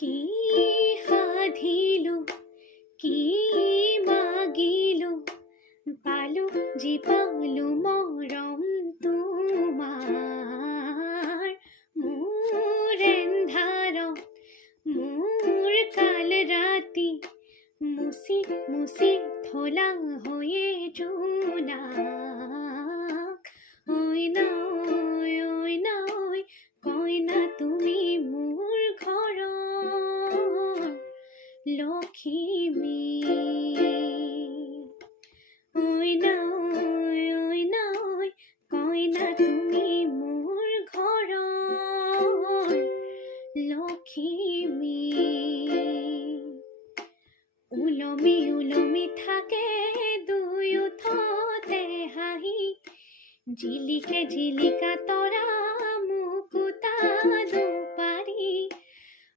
কি সাধিলো কি মাগিলো পালো যি পালো মৰম তোমাৰ মোৰ এন্ধাৰত মোৰ কাল ৰাতি মুচি মুচি থলা হৈয়ে জোনাক ঐ নৈ কইনা তুমি মোৰ ঘৰৰ লখিমী ঐ নৈ কইনা তুমি মোৰ ঘৰৰ লখিমী উলমি উলমি থাকে দুয়োঠতে হাঁহি জিলিকে জিলিকা তৰা মুকুতা